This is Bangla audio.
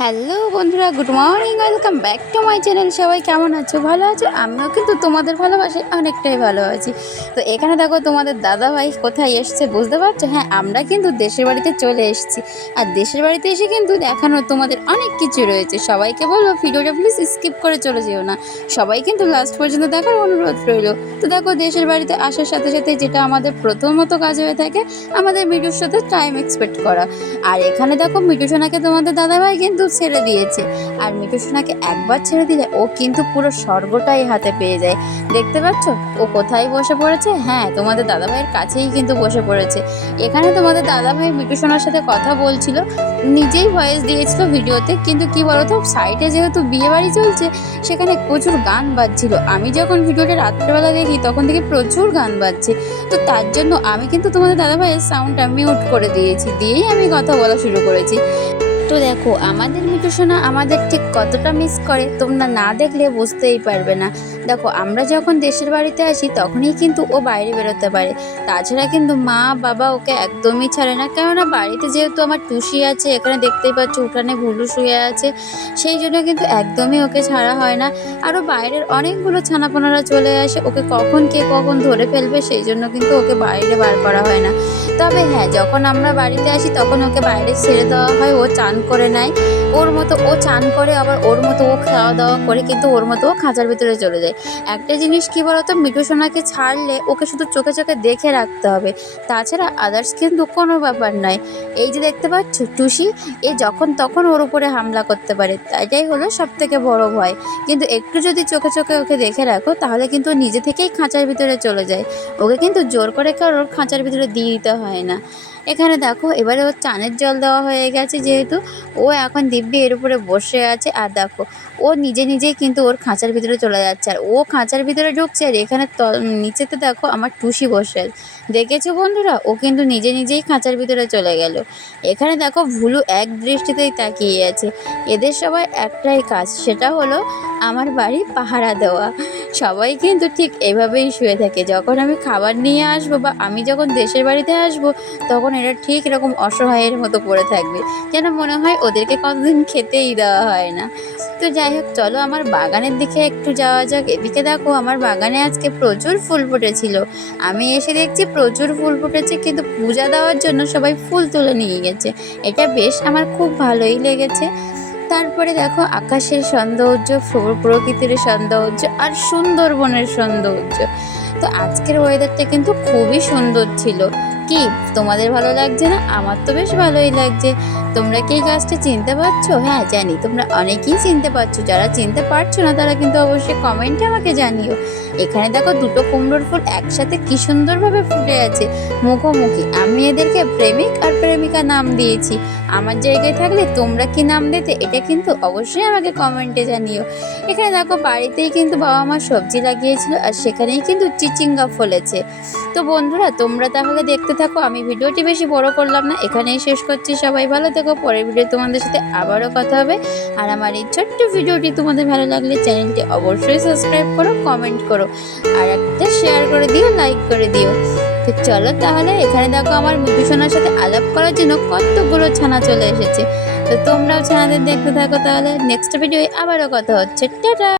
হ্যালো বন্ধুরা, good morning, welcome back to my channel. সবাই কেমন আছো? ভালো আছো? আমিও কিন্তু তোমাদের ভালোবাসি অনেকটাই ভালো আছি। তো এখানে দেখো তোমাদের দাদাভাই কোথায় এসছে বুঝতে পারছো? হ্যাঁ, আমরা কিন্তু দেশের বাড়িতে চলে এসেছি। আর দেশের বাড়িতে এসে কিন্তু দেখানো তোমাদের অনেক কিছু রয়েছে। সবাইকে বলবো ভিডিওটা প্লিজ স্কিপ করে চলে যেও না, সবাই কিন্তু লাস্ট পর্যন্ত দেখার অনুরোধ রইল। তো দেখো, দেশের বাড়িতে আসার সাথে সাথে যেটা আমাদের প্রথমত কাজ হয়ে থাকে, আমাদের মিঠুর সাথে টাইম এক্সপেক্ট করা। আর এখানে দেখো, মিঠু সোনাকে তোমাদের দাদাভাই কিন্তু ছেড়ে দিয়েছে। আর মিঠু সোনাকে একবার ছেড়ে দিলে ও কিন্তু পুরো স্বর্গটাই হাতে পেয়ে যায়। দেখতে পাচ্ছ ও কোথায় বসে পড়েছে? হ্যাঁ, তোমাদের দাদাভাইয়ের কাছেই কিন্তু বসে পড়েছে। এখানে তোমাদের দাদাভাই মিঠু সোনার সাথে কথা বলছিল, নিজেই ভয়েস দিয়েছিল ভিডিওতে। কিন্তু কি বলতো, সাইডে যেহেতু বিয়ে বাড়ি চলছে, সেখানে প্রচুর গান বাজছিল। আমি যখন ভিডিওটা রাত্রেবেলা দেখি তখন থেকে প্রচুর গান বাজছে। তো তার জন্য আমি কিন্তু তোমাদের দাদাভাইয়ের সাউন্ডটা মিউট করে দিয়েই আমি কথা বলা শুরু করেছি। তো দেখো, আমাদের মিঠু সোনা আমাদের ঠিক কতটা মিস করে তোমরা না দেখলে বুঝতেই পারবে না। দেখো, আমরা যখন দেশের বাড়িতে আসি তখনই কিন্তু ও বাইরে বেরোতে পারে, তাছাড়া কিন্তু মা বাবা ওকে একদমই ছাড়ে না। কেননা বাড়িতে যেহেতু আমার টুসি আছে, এখানে দেখতেই পাচ্ছ উঠানে ভুলু শুয়ে আছে, সেই জন্য কিন্তু একদমই ওকে ছাড়া হয় না। আরও বাইরের অনেকগুলো ছানাপোনারা চলে আসে, ওকে কখন ধরে ফেলবে সেই জন্য কিন্তু ওকে বাইরে বার করা হয় না। তবে হ্যাঁ, যখন আমরা বাড়িতে আসি তখন ওকে বাইরে ছেড়ে দেওয়া হয়, ও চান করে নেয়। ওর মতো ও চান করে, আবার ওর মতো ও খাওয়া দাওয়া করে, কিন্তু ওর মতো ও খাঁচার ভিতরে চলে যায়। একটা জিনিস কি বলতো, মিঠু সোনাকে ছাড়লে ওকে শুধু চোখে চোখে দেখে রাখতে হবে, তাছাড়া আদার্স কিন্তু কোনো ব্যাপার নয়। এই যে দেখতে পাচ্ছ টুসি, এ যখন তখন ওর উপরে হামলা করতে পারে, এটাই হলো সব থেকে বড় ভয়। কিন্তু একটু যদি চোখে চোখে ওকে দেখে রাখো তাহলে কিন্তু নিজে থেকেই খাঁচার ভিতরে চলে যায়। ওকে কিন্তু জোর করে কারোর খাঁচার ভিতরে দিয়ে দিতে হয় না। এখানে দেখো, এবারে ওর চানের জল দেওয়া হয়ে গেছে, যেহেতু ও এখন দিব্যি এর উপরে বসে আছে। আর দেখো, ও নিজে নিজেই কিন্তু ওর খাঁচার ভিতরে চলে যাচ্ছে, আর ও খাঁচার ভিতরে ঢুকছে। আর এখানে নিচেতে দেখো আমার টুসি বসে আছে। দেখেছো বন্ধুরা, ও কিন্তু নিজে নিজেই খাঁচার ভিতরে চলে গেল। এখানে দেখো, ভুলু এক দৃষ্টিতেই তাকিয়ে আছে। এদের সবার একটাই কাজ, সেটা হলো আমার বাড়ি পাহারা দেওয়া। সবাই কিন্তু ঠিক এভাবেই শুয়ে থাকে। যখন আমি খাবার নিয়ে আসবো বা আমি যখন দেশের বাড়িতে আসবো, তখন এরা ঠিক এরকম অসহায়ের মতো পড়ে থাকবে, যেন মনে হয় ওদেরকে কতদিন খেতেই দেওয়া হয় না। তো যাই হোক, চলো আমার বাগানের দিকে একটু যাওয়া যাক। এদিকে দেখো, আমার বাগানে আজকে প্রচুর ফুল ফুটেছিল। আমি এসে দেখছি প্রচুর ফুল ফুটেছে, কিন্তু পূজা দেওয়ার জন্য সবাই ফুল তুলে নিয়ে গেছে। এটা বেশ আমার খুব ভালোই লেগেছে। তারপরে দেখো, আকাশের সৌন্দর্য, প্রকৃতির সৌন্দর্য, আর সুন্দরবনের সৌন্দর্য। তো আজকের ওয়েদারটা কিন্তু খুবই সুন্দর ছিল। কি তোমাদের ভালো লাগছে না? আমার তো বেশ ভালোই লাগছে। তোমরা কি এই গাছটা চিনতে পারছো? হ্যাঁ, জানি তোমরা অনেকেই চিনতে পারছো। যারা চিনতে পারছো না তারা কিন্তু অবশ্যই কমেন্টে আমাকে জানিও। এখানে দেখো, দুটো কুমড়োর ফুল একসাথে কি সুন্দরভাবে ফুটে আছে মুখোমুখি। আমি এদেরকে প্রেমিক আর প্রেমিকা নাম দিয়েছি। আমার জায়গায় থাকলে তোমরা কি নাম দিতে, এটা কিন্তু অবশ্যই আমাকে কমেন্টে জানিও। এখানে দেখো, বাড়িতেই কিন্তু বাবা মা সবজি লাগিয়েছিল, আর সেখানেই কিন্তু চিচিঙ্গা ফলেছে। তো বন্ধুরা, তোমরা তাহলে দেখতে থাকো। আমি ভিডিওটি বেশি বড় করলাম না, এখানেই শেষ করছি। সবাই ভালো থেকো, পরের ভিডিও তোমাদের সাথে আবারও কথা হবে। আর আমার এই ছোট্ট ভিডিওটি তোমাদের ভালো লাগলে চ্যানেলটি অবশ্যই সাবস্ক্রাইব করো, কমেন্ট করো, আর একটা শেয়ার করে দিও, লাইক করে দিও। তো চলো তাহলে, এখানে দেখো আমার মিঠু সোনার সাথে আলাপ করার জন্য কতগুলো ছানা চলে এসেছে। তো তোমরাও ছানাদের দেখতে থাকো। তাহলে নেক্সট ভিডিওয়ে আবারও কথা হচ্ছে। টাটা।